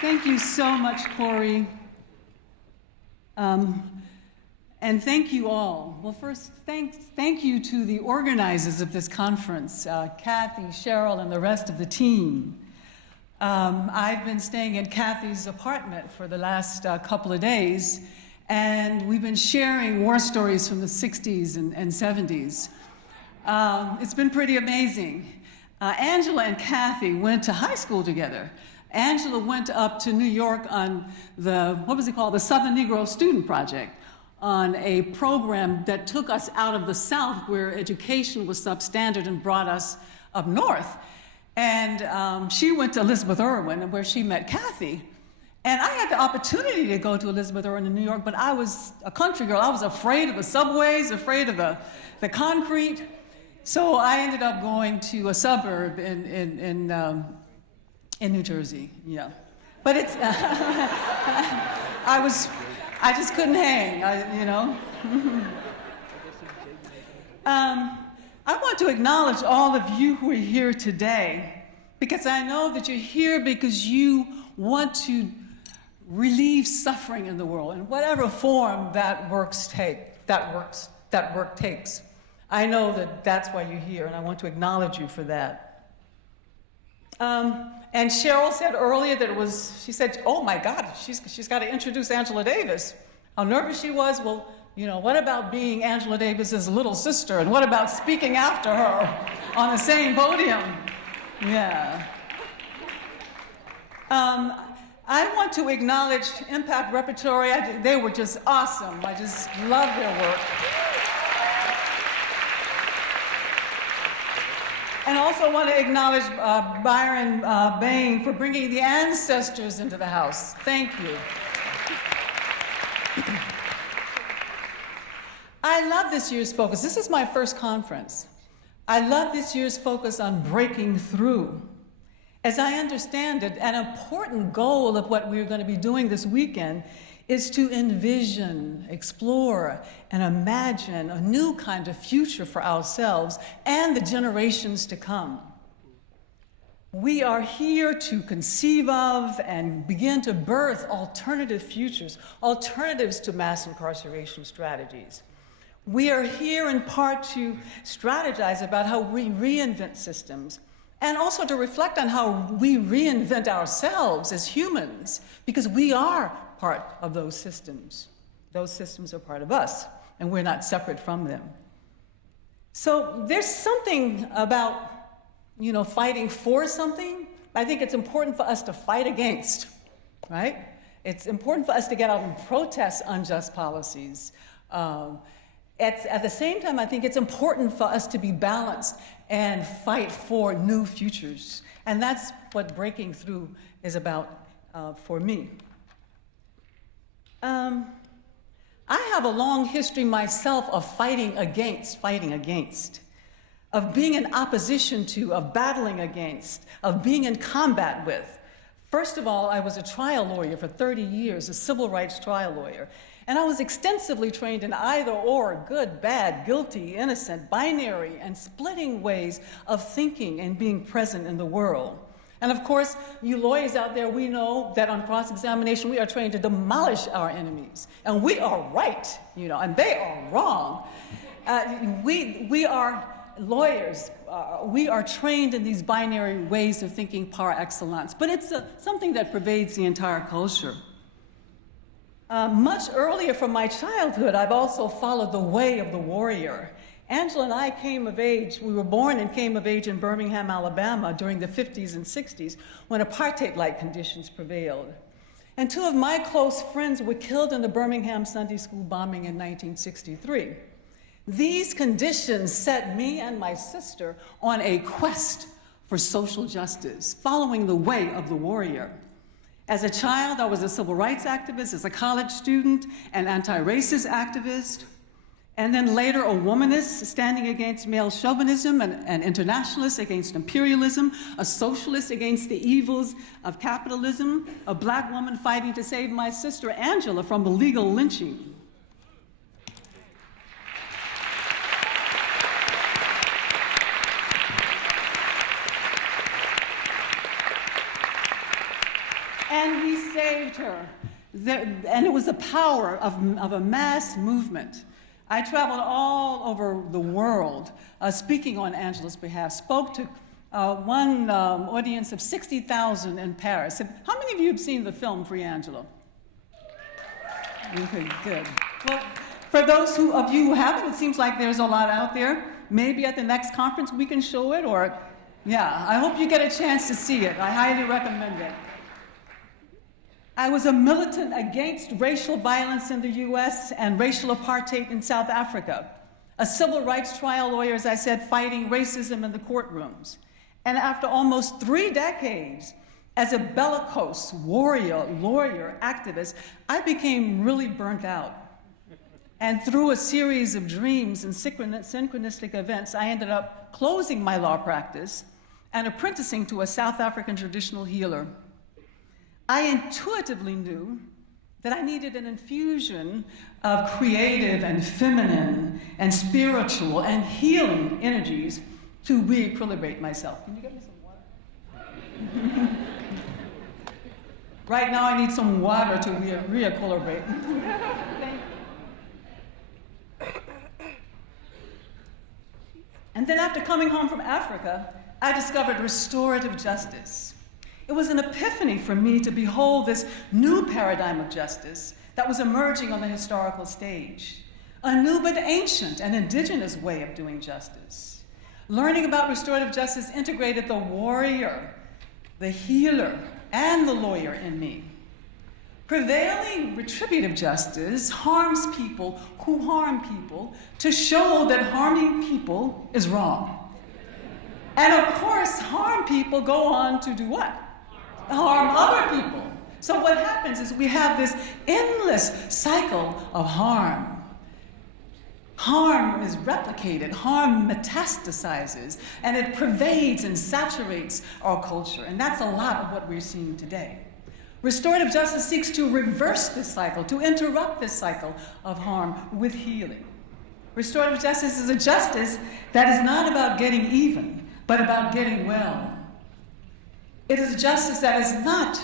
Thank you so much, Corey. And thank you all. Well, first, thank you to the organizers of this conference, Kathy, Cheryl, and the rest of the team. I've been staying in Kathy's apartment for the last couple of days, and we've been sharing war stories from the 60s and 70s. It's been pretty amazing. Angela and Kathy went to high school together. Angela went up to New York on the, what was it called, the Southern Negro Student Project, on a program that took us out of the South where education was substandard and brought us up north. And she went to Elizabeth Irwin, where she met Kathy. And I had the opportunity to go to Elizabeth Irwin in New York, but I was a country girl. I was afraid of the subways, afraid of the concrete. So I ended up going to a suburb in New Jersey, yeah. But it's, I just couldn't hang, you know. I want to acknowledge all of you who are here today, because I know that you're here because you want to relieve suffering in the world in whatever form that work takes. I know that that's why you're here, and I want to acknowledge you for that. And Cheryl said earlier that she said, oh my God, she's got to introduce Angela Davis. How nervous she was. Well, you know, what about being Angela Davis's little sister? And what about speaking after her on the same podium? Yeah. I want to acknowledge Impact Repertory. They were just awesome. I just love their work. And also want to acknowledge Byron Bain for bringing the ancestors into the house. Thank you. I love this year's focus. This is my first conference. I love this year's focus on breaking through. As I understand it, an important goal of what we're going to be doing this weekend is to envision, explore, and imagine a new kind of future for ourselves and the generations to come. We are here to conceive of and begin to birth alternative futures, alternatives to mass incarceration strategies. We are here in part to strategize about how we reinvent systems, and also to reflect on how we reinvent ourselves as humans, because we are part of those systems. Those systems are part of us, and we're not separate from them. So there's something about, you know, fighting for something. I think it's important for us to fight against, right? It's important for us to get out and protest unjust policies. At the same time, I think it's important for us to be balanced and fight for new futures. And that's what breaking through is about for me. I have a long history myself of fighting against, of being in opposition to, of battling against, of being in combat with. First of all, I was a trial lawyer for 30 years, a civil rights trial lawyer. And I was extensively trained in either or, good, bad, guilty, innocent, binary, and splitting ways of thinking and being present in the world. And of course, you lawyers out there, we know that on cross-examination, we are trained to demolish our enemies. And we are right, you know, and they are wrong. We are lawyers. We are trained in these binary ways of thinking par excellence. But it's something that pervades the entire culture. Much earlier from my childhood, I've also followed the way of the warrior. Angela and I came of age, we were born and came of age in Birmingham, Alabama during the 50s and 60s when apartheid-like conditions prevailed. And two of my close friends were killed in the Birmingham Sunday School bombing in 1963. These conditions set me and my sister on a quest for social justice, following the way of the warrior. As a child, I was a civil rights activist, as a college student, an anti-racist activist, and then later a womanist standing against male chauvinism, an internationalist against imperialism, a socialist against the evils of capitalism, a black woman fighting to save my sister Angela from illegal lynching. And we saved her. And it was the power of a mass movement. I traveled all over the world speaking on Angela's behalf, spoke to one audience of 60,000 in Paris. How many of you have seen the film Free Angela? Okay, good. Well, for those of you who haven't, it seems like there's a lot out there. Maybe at the next conference we can show it, or, yeah, I hope you get a chance to see it. I highly recommend it. I was a militant against racial violence in the US and racial apartheid in South Africa. A civil rights trial lawyer, as I said, fighting racism in the courtrooms. And after almost 3 decades as a bellicose warrior, lawyer, activist, I became really burnt out. And through a series of dreams and synchronistic events, I ended up closing my law practice and apprenticing to a South African traditional healer. I intuitively knew that I needed an infusion of creative and feminine and spiritual and healing energies to re-equilibrate myself. Can you get me some water? Right now I need some water to re-equilibrate. And then after coming home from Africa, I discovered restorative justice. It was an epiphany for me to behold this new paradigm of justice that was emerging on the historical stage, a new but ancient and indigenous way of doing justice. Learning about restorative justice integrated the warrior, the healer, and the lawyer in me. Prevailing retributive justice harms people who harm people to show that harming people is wrong. And of course, harm people go on to do what? Harm other people. So what happens is we have this endless cycle of harm. Harm is replicated, harm metastasizes, and it pervades and saturates our culture. And that's a lot of what we're seeing today. Restorative justice seeks to reverse this cycle, to interrupt this cycle of harm with healing. Restorative justice is a justice that is not about getting even, but about getting well. It is a justice that is not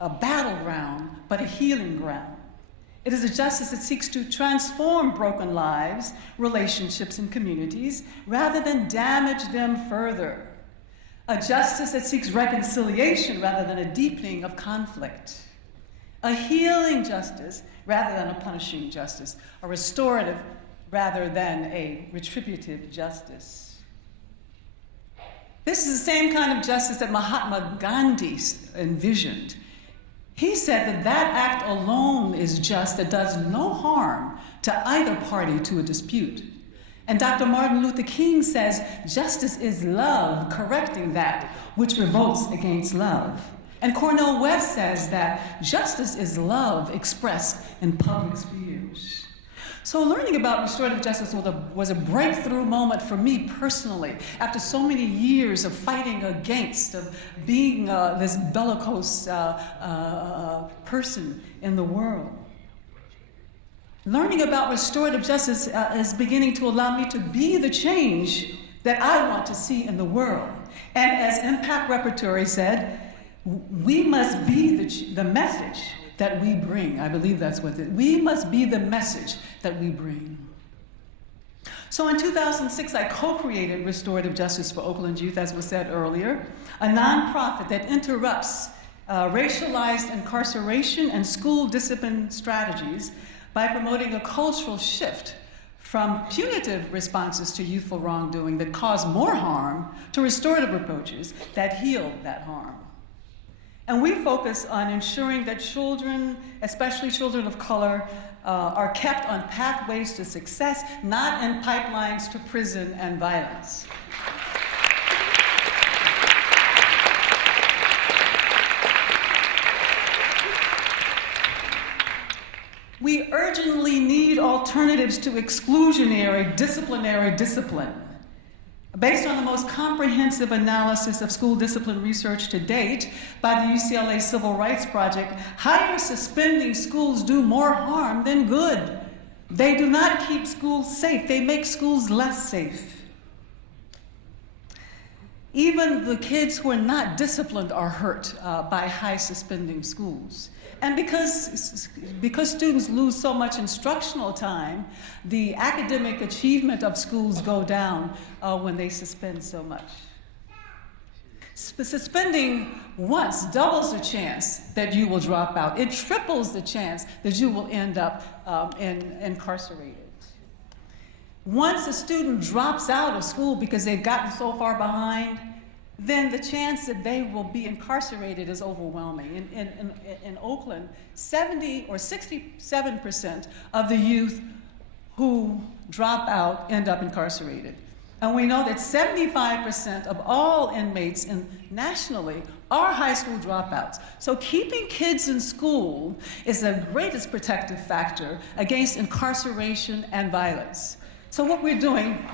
a battleground, but a healing ground. It is a justice that seeks to transform broken lives, relationships, and communities, rather than damage them further. A justice that seeks reconciliation rather than a deepening of conflict. A healing justice rather than a punishing justice. A restorative rather than a retributive justice. This is the same kind of justice that Mahatma Gandhi envisioned. He said that that act alone is just, that does no harm to either party to a dispute. And Dr. Martin Luther King says, justice is love correcting that which revolts against love. And Cornel West says that justice is love expressed in public spheres. So learning about restorative justice was a breakthrough moment for me personally, after so many years of fighting against, of being this bellicose person in the world. Learning about restorative justice is beginning to allow me to be the change that I want to see in the world. And as Impact Repertory said, we must be the message that we bring. I believe that's what we must be the message that we bring. So in 2006, I co-created Restorative Justice for Oakland Youth, as was said earlier, a nonprofit that interrupts racialized incarceration and school discipline strategies by promoting a cultural shift from punitive responses to youthful wrongdoing that cause more harm to restorative approaches that heal that harm. And we focus on ensuring that children, especially children of color, are kept on pathways to success, not in pipelines to prison and violence. We urgently need alternatives to exclusionary, disciplinary discipline. Based on the most comprehensive analysis of school discipline research to date by the UCLA Civil Rights Project, higher suspending schools do more harm than good. They do not keep schools safe. They make schools less safe. Even the kids who are not disciplined are hurt by high suspending schools. And because students lose so much instructional time, the academic achievement of schools go down when they suspend so much. Suspending once doubles the chance that you will drop out. It triples the chance that you will end up incarcerated. Once a student drops out of school because they've gotten so far behind, then the chance that they will be incarcerated is overwhelming. In Oakland, 70 or 67% of the youth who drop out end up incarcerated. And we know that 75% of all inmates nationally are high school dropouts. So keeping kids in school is the greatest protective factor against incarceration and violence. So what we're doing,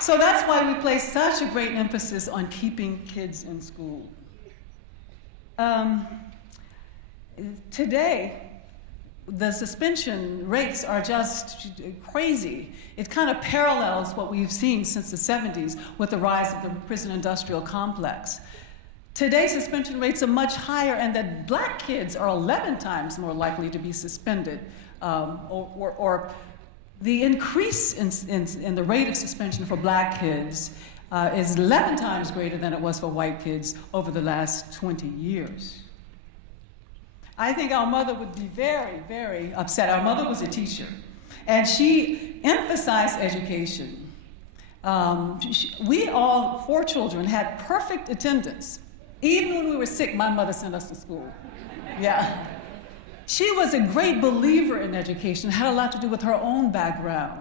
so that's why we place such a great emphasis on keeping kids in school. Today, the suspension rates are just crazy. It kind of parallels what we've seen since the 70s with the rise of the prison industrial complex. Today's suspension rates are much higher, and that black kids are 11 times more likely to be suspended, or the increase in the rate of suspension for black kids is 11 times greater than it was for white kids over the last 20 years. I think our mother would be very, very upset. Our mother was a teacher, and she emphasized education. We all, 4 children, had perfect attendance. Even when we were sick, my mother sent us to school. Yeah. She was a great believer in education, had a lot to do with her own background.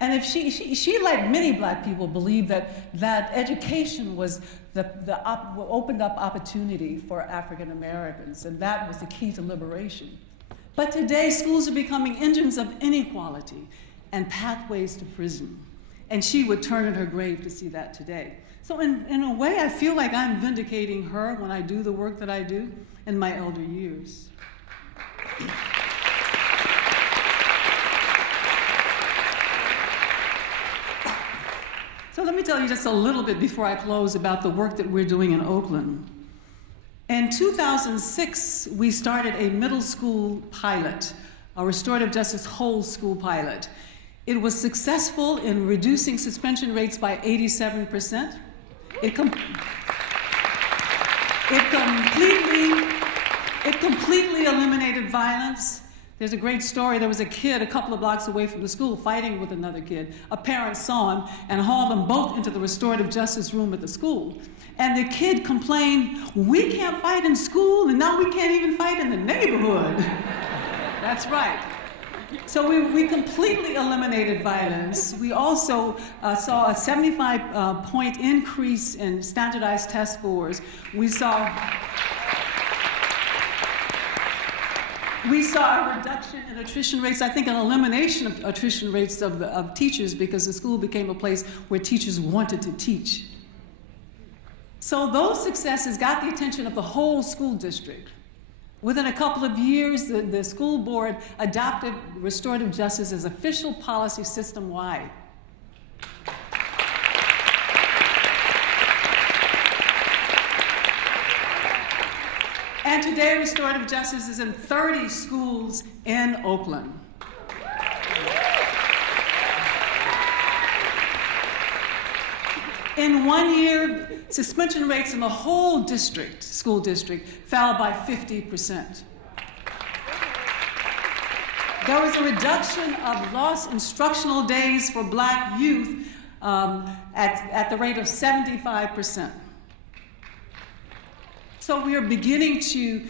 And if she like many black people, believed that education was opened up opportunity for African Americans, and that was the key to liberation. But today, schools are becoming engines of inequality and pathways to prison. And she would turn in her grave to see that today. So in a way, I feel like I'm vindicating her when I do the work that I do in my elder years. So let me tell you just a little bit before I close about the work that we're doing in Oakland. In 2006, we started a middle school pilot, a restorative justice whole school pilot. It was successful in reducing suspension rates by 87%. It completely eliminated violence. There's a great story. There was a kid a couple of blocks away from the school fighting with another kid. A parent saw him and hauled them both into the restorative justice room at the school. And the kid complained, "We can't fight in school, and now we can't even fight in the neighborhood." That's right. So we completely eliminated violence. We also saw a 75-point increase in standardized test scores. We saw a reduction in attrition rates, I think an elimination of attrition rates of teachers, because the school became a place where teachers wanted to teach. So those successes got the attention of the whole school district. Within a couple of years, the school board adopted restorative justice as official policy system-wide. And today, restorative justice is in 30 schools in Oakland. In 1 year, suspension rates in the whole district, school district, fell by 50%. There was a reduction of lost instructional days for black youth at the rate of 75%. So we are beginning to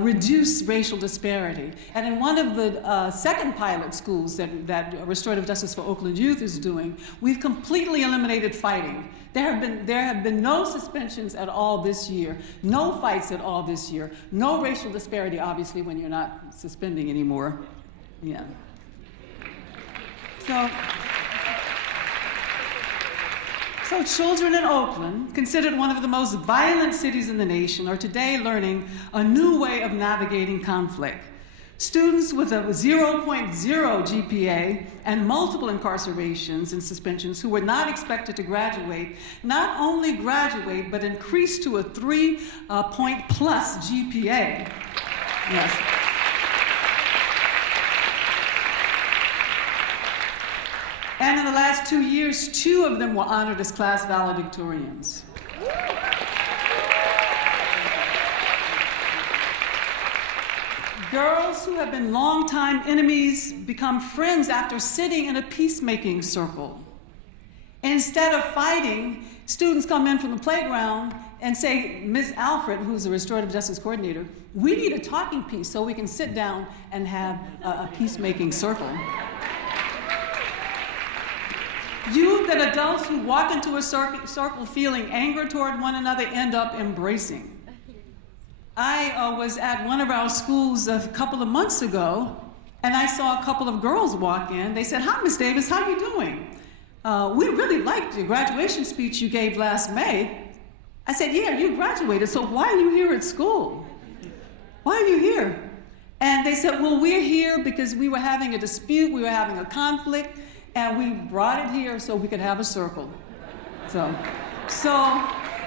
reduce racial disparity. And in one of the second pilot schools that Restorative Justice for Oakland Youth is doing, we've completely eliminated fighting. There have been no suspensions at all this year, no fights at all this year, no racial disparity, obviously, when you're not suspending anymore. Yeah. So children in Oakland, considered one of the most violent cities in the nation, are today learning a new way of navigating conflict. Students with a 0.0 GPA and multiple incarcerations and suspensions who were not expected to graduate, not only graduate, but increase to a 3-point plus GPA. Yes. And in the last 2 years, 2 of them were honored as class valedictorians. Girls who have been longtime enemies become friends after sitting in a peacemaking circle. And instead of fighting, students come in from the playground and say, Ms. Alfred, who's the restorative justice coordinator, we need a talking piece so we can sit down and have a peacemaking circle. Youth and adults who walk into a circle feeling anger toward one another end up embracing. I was at one of our schools a couple of months ago, and I saw a couple of girls walk in. They said, "Hi, Ms. Davis, how are you doing? We really liked the graduation speech you gave last May." I said, "Yeah, you graduated, so why are you here at school? Why are you here?" And they said, "Well, we're here because we were having a dispute, we were having a conflict, and we brought it here so we could have a circle." So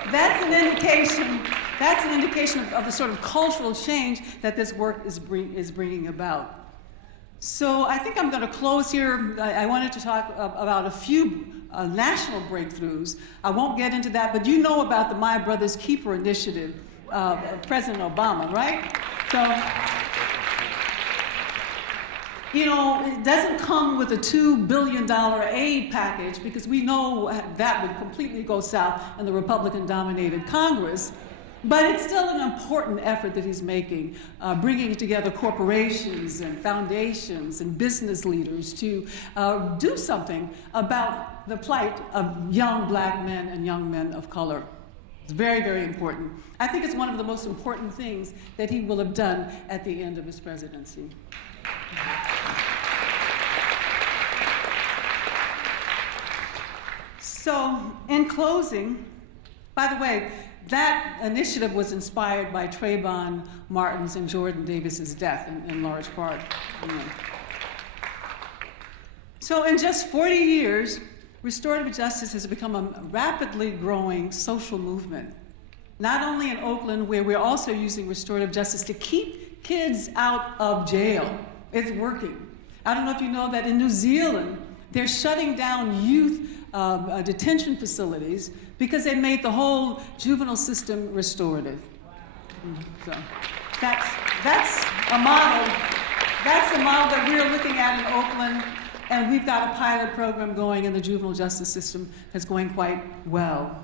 that's an indication. That's an indication of the sort of cultural change that this work is bringing about. So I think I'm going to close here. I wanted to talk about a few national breakthroughs. I won't get into that, but you know about the My Brother's Keeper initiative, President Obama, right? So, you know, it doesn't come with a $2 billion aid package because we know that would completely go south in the Republican-dominated Congress. But it's still an important effort that he's making, bringing together corporations and foundations and business leaders to do something about the plight of young black men and young men of color. It's very, very important. I think it's one of the most important things that he will have done at the end of his presidency. So, in closing, by the way, that initiative was inspired by Trayvon Martin's and Jordan Davis's death in large part. So in just 40 years, restorative justice has become a rapidly growing social movement, not only in Oakland, where we're also using restorative justice to keep kids out of jail. It's working. I don't know if you know that in New Zealand, they're shutting down youth detention facilities because they made the whole juvenile system restorative. So that's a model. That's a model that we're looking at in Oakland, and we've got a pilot program going in the juvenile justice system that's going quite well.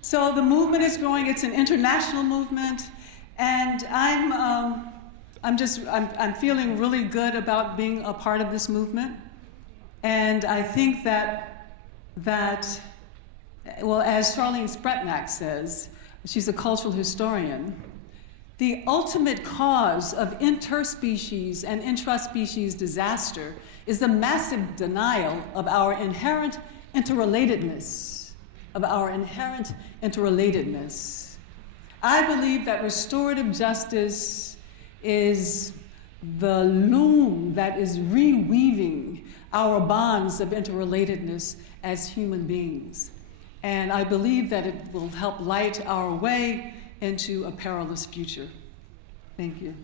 So the movement is growing. It's an international movement, and I'm feeling really good about being a part of this movement. And I think that, well, as Charlene Spretnak says, she's a cultural historian, the ultimate cause of interspecies and intraspecies disaster is the massive denial of our inherent interrelatedness, I believe that restorative justice is the loom that is reweaving our bonds of interrelatedness as human beings. And I believe that it will help light our way into a perilous future. Thank you.